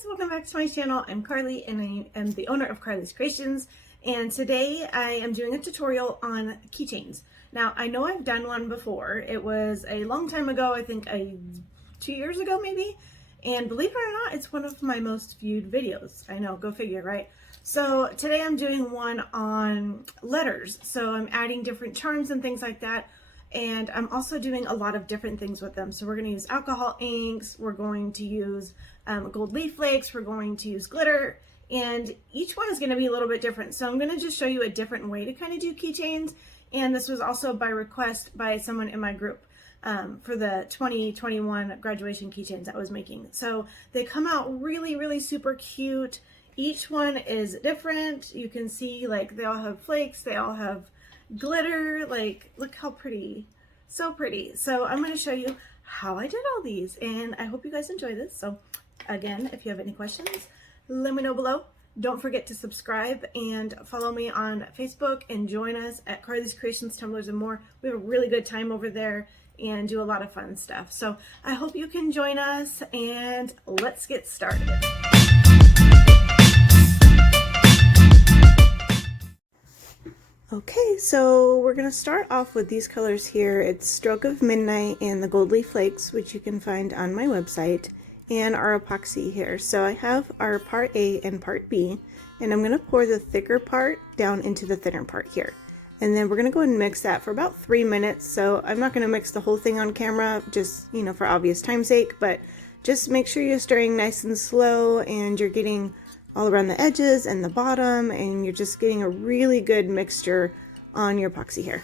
guys, welcome back to my channel. I'm Carly and I am the owner of Carly's Creations, and today I am doing a tutorial on keychains. Now I know I've done one before. It was a long time ago, I think 2 years ago maybe, and believe it or not, it's one of my most viewed videos. I know, go figure, right? So today I'm doing one on letters, so I'm adding different charms and things like that. And I'm also doing a lot of different things with them. So we're going to use alcohol inks, we're going to use gold leaf flakes, we're going to use glitter, and each one is going to be a little bit different. So I'm going to just show you a different way to kind of do keychains. And this was also by request by someone in my group for the 2021 graduation keychains I was making. So they come out really, really super cute. Each one is different. You can see like they all have flakes, they all have glitter, like look how pretty, so pretty. So I'm going to show you how I did all these, and I hope you guys enjoy this. So again, if you have any questions, let me know below. Don't forget to subscribe and follow me on Facebook and join us at Carly's Creations, Tumblers, and more. We have a really good time over there and do a lot of fun stuff. So I hope you can join us, and let's get started. Okay, so we're going to start off with these colors here. It's Stroke of Midnight and the Gold Leaf Flakes, which you can find on my website, and our epoxy here. So I have our part A and part B, and I'm going to pour the thicker part down into the thinner part here. And then we're going to go and mix that for about 3 minutes. So I'm not going to mix the whole thing on camera, just, you know, for obvious time's sake, but just make sure you're stirring nice and slow and you're getting all around the edges and the bottom, and you're just getting a really good mixture on your epoxy here.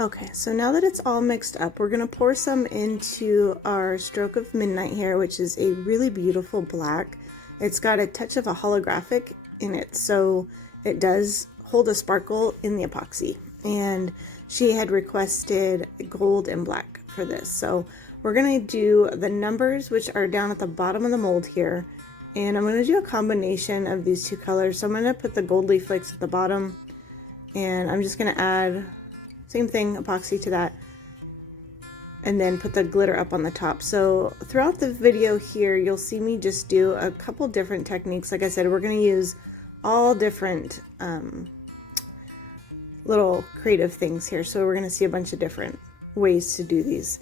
Okay, so now that it's all mixed up, we're going to pour some into our Stroke of Midnight here, which is a really beautiful black. It's got a touch of a holographic in it, so it does hold a sparkle in the epoxy. And she had requested gold and black for this. So we're going to do the numbers, which are down at the bottom of the mold here. And I'm going to do a combination of these two colors. So I'm going to put the gold leaf flakes at the bottom, and I'm just going to add same thing, epoxy to that, and then put the glitter up on the top. So throughout the video here, you'll see me just do a couple different techniques. Like I said, we're going to use all different little creative things here. So we're going to see a bunch of different ways to do these.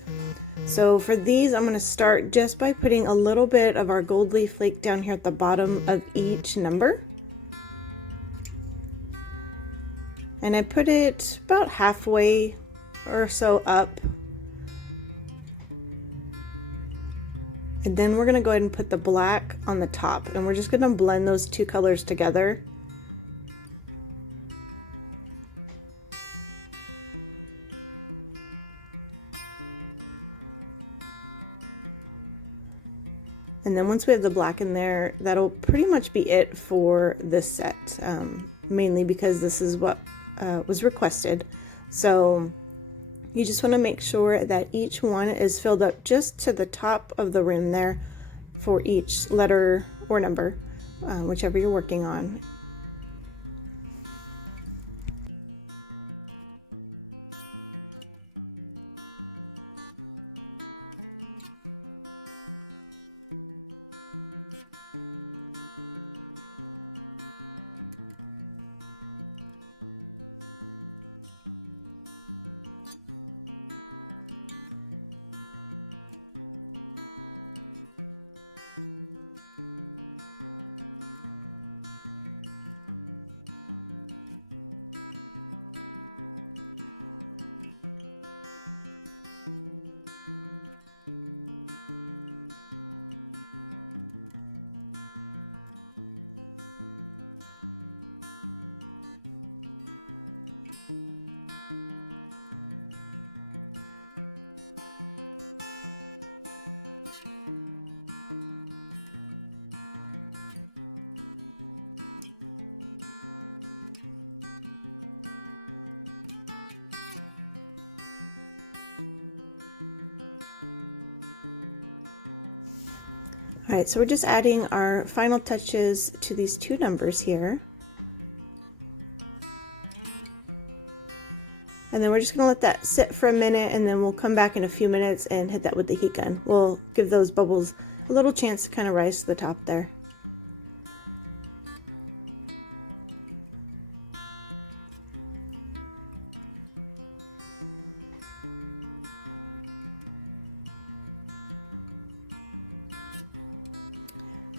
So for these, I'm going to start just by putting a little bit of our gold leaf flake down here at the bottom of each number. And I put it about halfway or so up. And then we're going to go ahead and put the black on the top, and we're just going to blend those two colors together. And then once we have the black in there, that'll pretty much be it for this set, mainly because this is what was requested. So you just want to make sure that each one is filled up just to the top of the rim there for each letter or number, whichever you're working on. All right, so we're just adding our final touches to these two numbers here. And then we're just going to let that sit for a minute, and then we'll come back in a few minutes and hit that with the heat gun. We'll give those bubbles a little chance to kind of rise to the top there.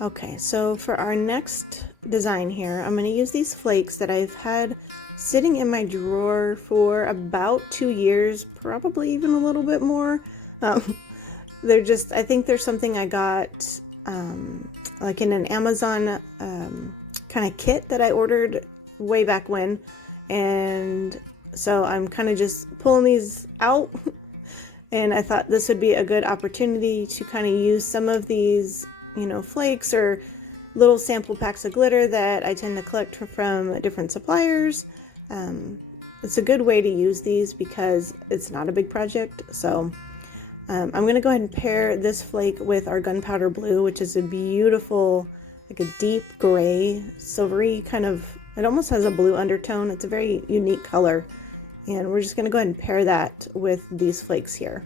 Okay, so for our next design here, I'm going to use these flakes that I've had sitting in my drawer for about 2 years, probably even a little bit more. They're just, I think there's something I got like in an Amazon kind of kit that I ordered way back when, and so I'm kind of just pulling these out and I thought this would be a good opportunity to kind of use some of these, you know, flakes or little sample packs of glitter that I tend to collect from different suppliers. It's a good way to use these because it's not a big project. So I'm going to go ahead and pair this flake with our gunpowder blue, which is a beautiful, like a deep gray, silvery kind of, it almost has a blue undertone. It's a very unique color. And we're just going to go ahead and pair that with these flakes here.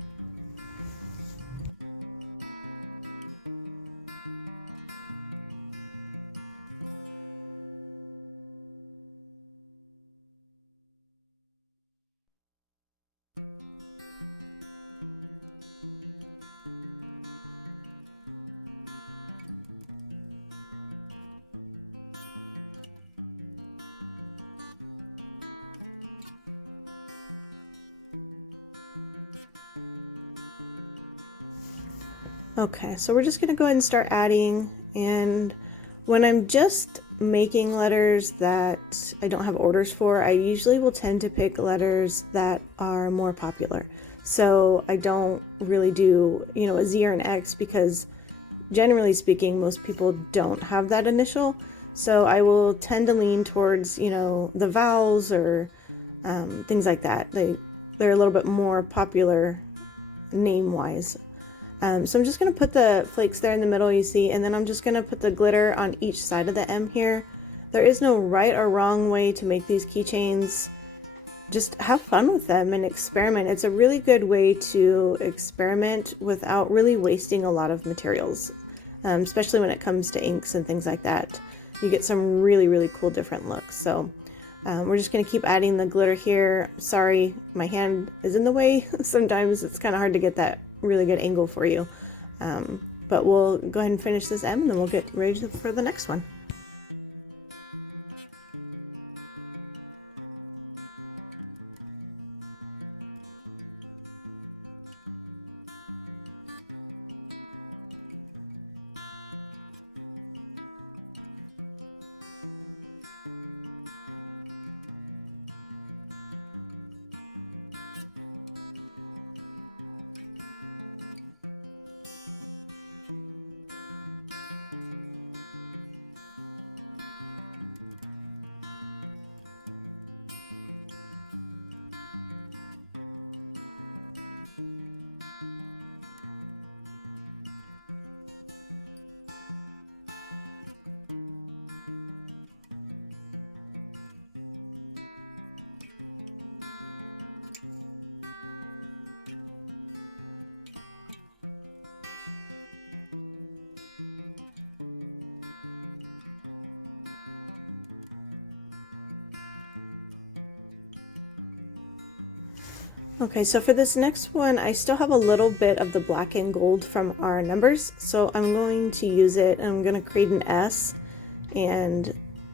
Okay, so we're just going to go ahead and start adding, and when I'm just making letters that I don't have orders for, I usually will tend to pick letters that are more popular. So I don't really do, you know, a Z or an X because generally speaking, most people don't have that initial. So I will tend to lean towards, you know, the vowels or things like that. They're a little bit more popular name-wise. So I'm just going to put the flakes there in the middle, you see, and then I'm just going to put the glitter on each side of the M here. There is no right or wrong way to make these keychains. Just have fun with them and experiment. It's a really good way to experiment without really wasting a lot of materials, especially when it comes to inks and things like that. You get some really, really cool different looks. So we're just going to keep adding the glitter here. Sorry, my hand is in the way. Sometimes it's kind of hard to get that really good angle for you. But we'll go ahead and finish this M and then we'll get ready for the next one. Okay, so for this next one, I still have a little bit of the black and gold from our numbers, so I'm going to use it and I'm going to create an S, and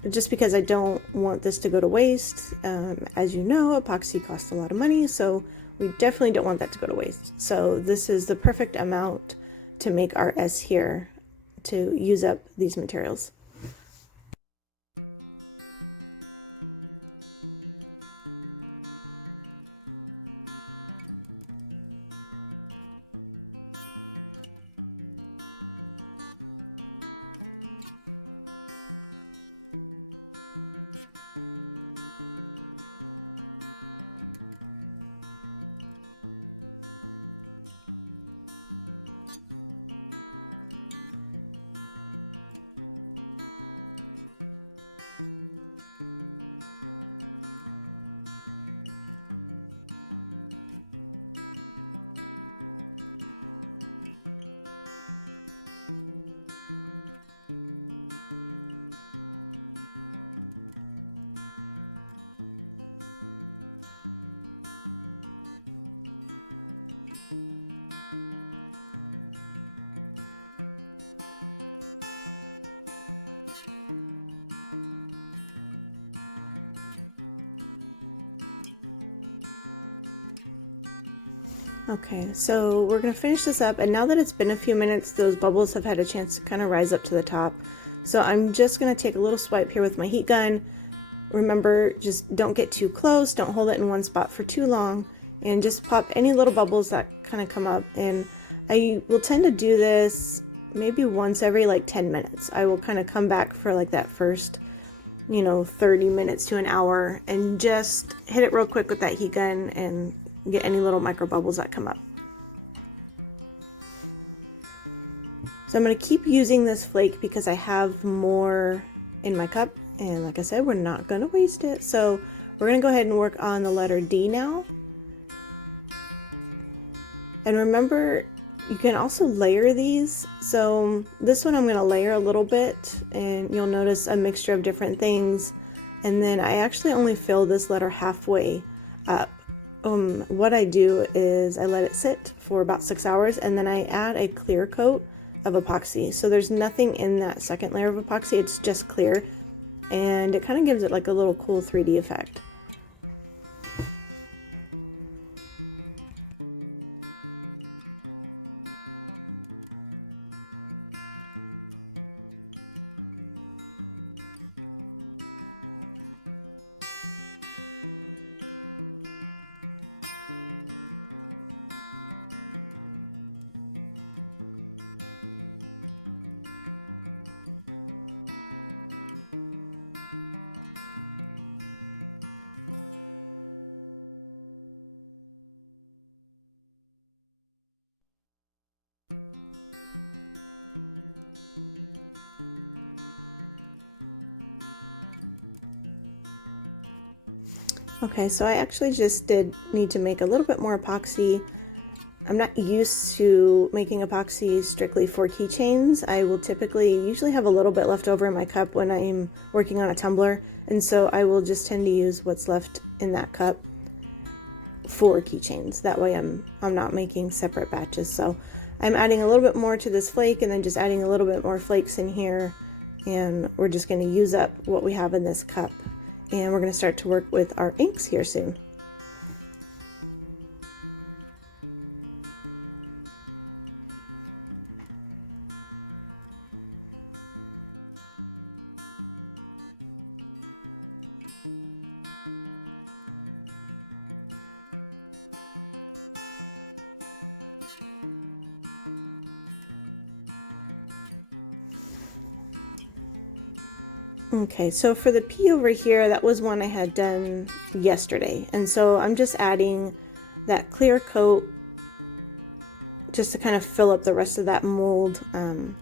just because I don't want this to go to waste, as you know, epoxy costs a lot of money, so we definitely don't want that to go to waste. So this is the perfect amount to make our S here to use up these materials. Okay, so we're gonna finish this up, and now that it's been a few minutes, those bubbles have had a chance to kind of rise up to the top. So I'm just gonna take a little swipe here with my heat gun. Remember, just don't get too close, don't hold it in one spot for too long, and just pop any little bubbles that kind of come up. And I will tend to do this maybe once every like 10 minutes. I will kind of come back for like that first, 30 minutes to an hour, and just hit it real quick with that heat gun and get any little micro bubbles that come up. So I'm going to keep using this flake because I have more in my cup, and like I said, we're not going to waste it. So we're going to go ahead and work on the letter D now. And remember, you can also layer these. So this one I'm going to layer a little bit, and you'll notice a mixture of different things. And then I actually only fill this letter halfway up. What I do is I let it sit for about 6 hours, and then I add a clear coat of epoxy. So there's nothing in that second layer of epoxy, it's just clear, and it kind of gives it like a little cool 3D effect. Okay, so I actually just did need to make a little bit more epoxy. I'm not used to making epoxy strictly for keychains. I will usually have a little bit left over in my cup when I'm working on a tumbler, and so I will just tend to use what's left in that cup for keychains. That way I'm not making separate batches. So I'm adding a little bit more to this flake, and then just adding a little bit more flakes in here, and we're just going to use up what we have in this cup. And we're going to start to work with our inks here soon. Okay, so for the P over here, that was one I had done yesterday, and so I'm just adding that clear coat just to kind of fill up the rest of that mold, kind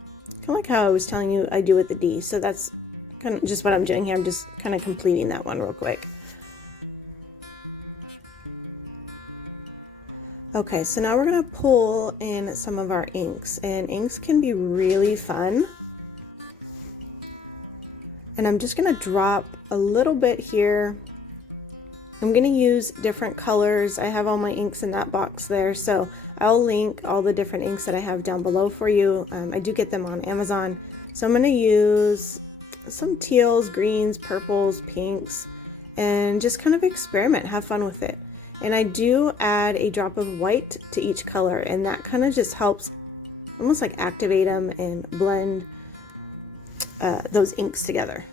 of like how I was telling you I do with the D. So that's kind of just what I'm doing here. I'm just kind of completing that one real quick. Okay, so now we're going to pull in some of our inks, and inks can be really fun. And I'm just going to drop a little bit here. I'm going to use different colors. I have all my inks in that box there, so I'll link all the different inks that I have down below for you. I do get them on Amazon. So I'm going to use some teals, greens, purples, pinks, and just kind of experiment, have fun with it. And I do add a drop of white to each color, and that kind of just helps almost like activate them and blend those inks together.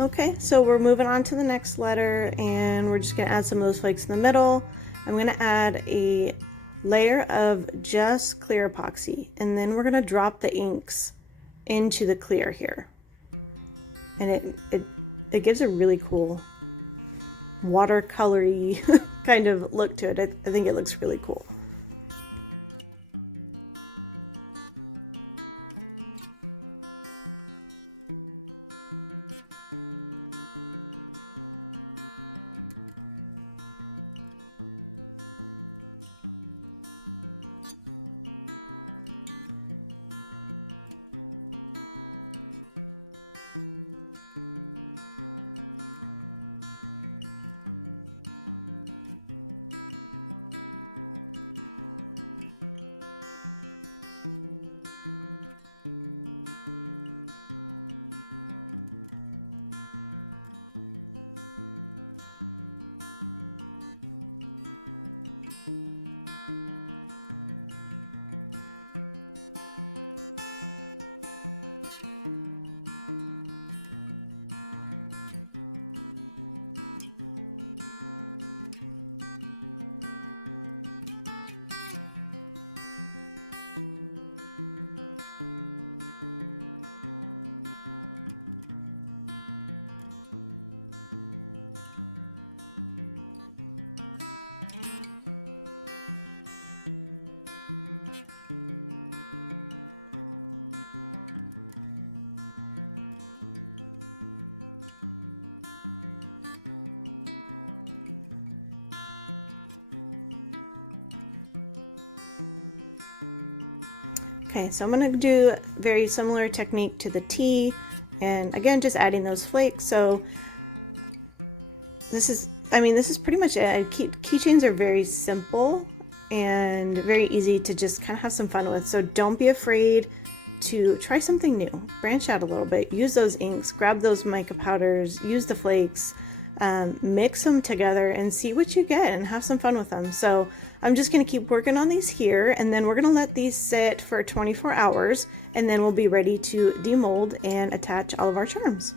Okay, so we're moving on to the next letter, and we're just going to add some of those flakes in the middle. I'm going to add a layer of just clear epoxy, and then we're going to drop the inks into the clear here. And it gives a really cool watercolory kind of look to it. I think it looks really cool. Okay, so I'm going to do a very similar technique to the tea, and again just adding those flakes. So this is pretty much it. Keychains are very simple and very easy to just kind of have some fun with, so don't be afraid to try something new. Branch out a little bit, use those inks, grab those mica powders, use the flakes, mix them together and see what you get and have some fun with them. So I'm just going to keep working on these here, and then we're going to let these sit for 24 hours, and then we'll be ready to demold and attach all of our charms.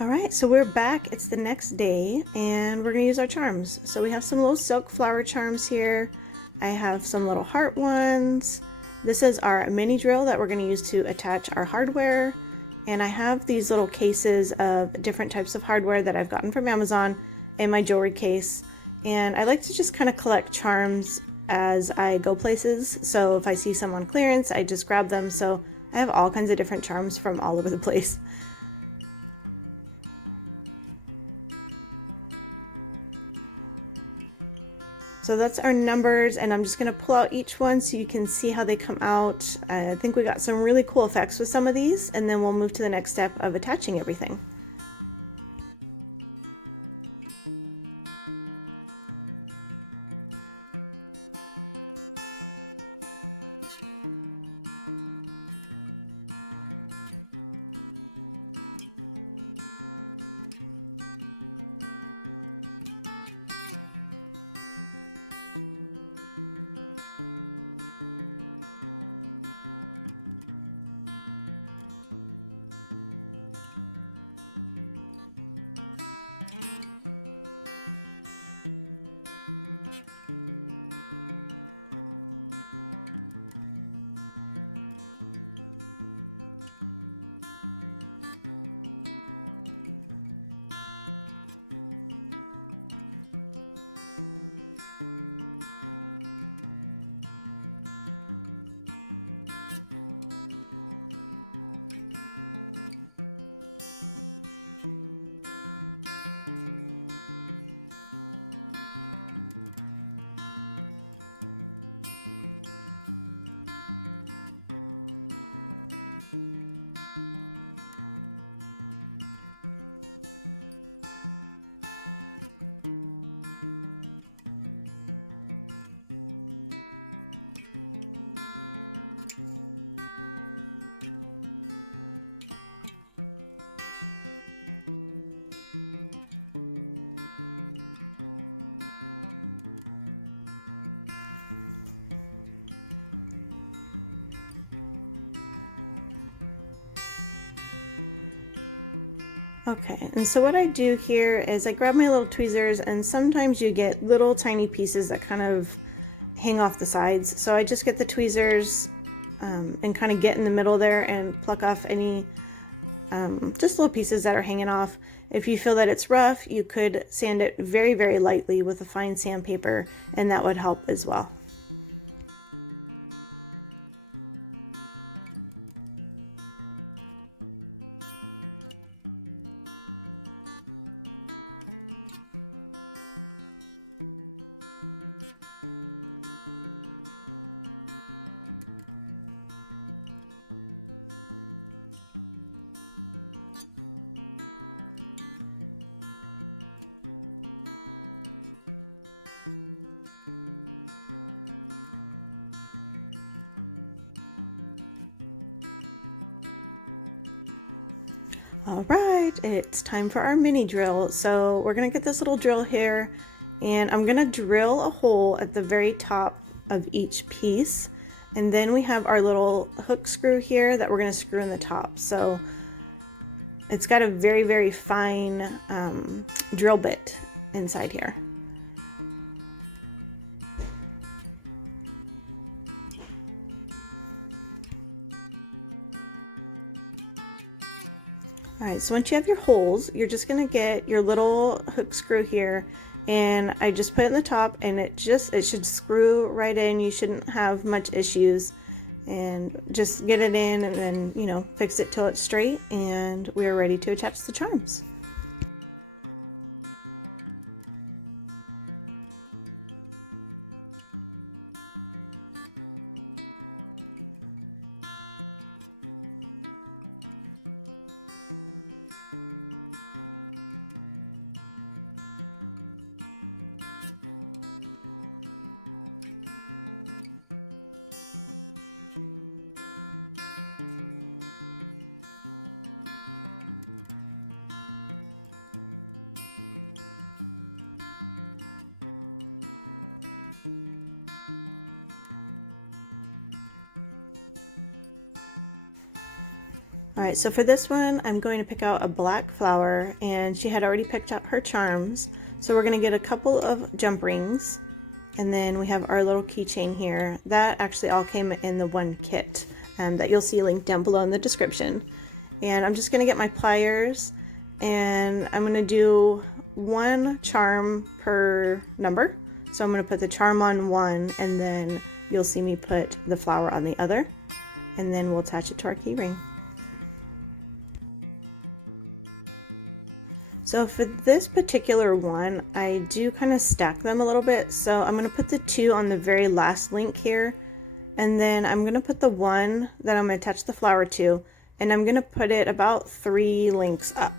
Alright, so we're back. It's the next day and we're going to use our charms. So we have some little silk flower charms here. I have some little heart ones. This is our mini drill that we're going to use to attach our hardware. And I have these little cases of different types of hardware that I've gotten from Amazon in my jewelry case. And I like to just kind of collect charms as I go places. So if I see some on clearance, I just grab them. So I have all kinds of different charms from all over the place. So that's our numbers, and I'm just going to pull out each one so you can see how they come out. I think we got some really cool effects with some of these, and then we'll move to the next step of attaching everything. Okay, and so what I do here is I grab my little tweezers, and sometimes you get little tiny pieces that kind of hang off the sides. So I just get the tweezers and kind of get in the middle there and pluck off any just little pieces that are hanging off. If you feel that it's rough, you could sand it very, very lightly with a fine sandpaper, and that would help as well. Alright, it's time for our mini drill. So we're going to get this little drill here, and I'm going to drill a hole at the very top of each piece. And then we have our little hook screw here that we're going to screw in the top. So it's got a very, very fine drill bit inside here. Alright, so once you have your holes, you're just going to get your little hook screw here, and I just put it in the top, and it should screw right in. You shouldn't have much issues, and just get it in and then, you know, fix it till it's straight, and we're ready to attach the charms. Alright, so for this one, I'm going to pick out a black flower, and she had already picked out her charms. So we're going to get a couple of jump rings, and then we have our little keychain here. That actually all came in the one kit that you'll see linked down below in the description. And I'm just going to get my pliers, and I'm going to do one charm per number. So I'm going to put the charm on one, and then you'll see me put the flower on the other, and then we'll attach it to our key ring. So for this particular one, I do kind of stack them a little bit. So I'm going to put the 2 on the very last link here, and then I'm going to put the 1 that I'm going to attach the flower to, and I'm going to put it about 3 links up.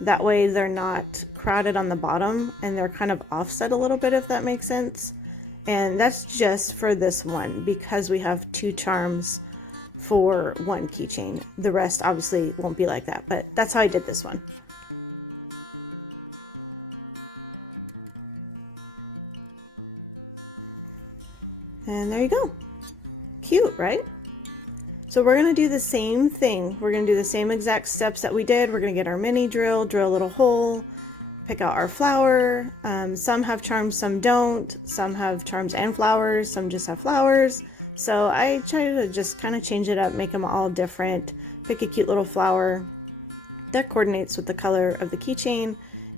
That way they're not crowded on the bottom, and they're kind of offset a little bit, if that makes sense. And that's just for this one, because we have 2 charms for one keychain. The rest obviously won't be like that, but that's how I did this one. And there you go. Cute, right? So we're going to do the same thing. We're going to do the same exact steps that we did. We're going to get our mini drill, drill a little hole, pick out our flower. Some have charms, some don't. Some have charms and flowers, some just have flowers. So I try to just kind of change it up, make them all different. Pick a cute little flower that coordinates with the color of the keychain,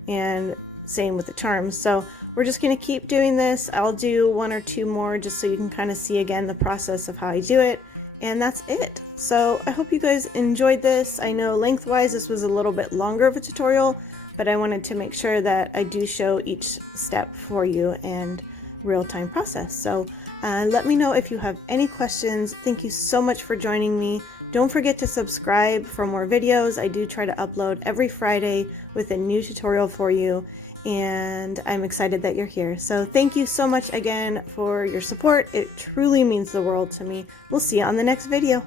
and same with the charms. So we're just going to keep doing this. I'll do 1 or 2 more just so you can kind of see again the process of how I do it, and that's it. So I hope you guys enjoyed this. I know lengthwise this was a little bit longer of a tutorial, but I wanted to make sure that I do show each step for you and real-time process. So let me know if you have any questions. Thank you so much for joining me. Don't forget to subscribe for more videos. I do try to upload every Friday with a new tutorial for you, and I'm excited that you're here. So thank you so much again for your support. It truly means the world to me. We'll see you on the next video.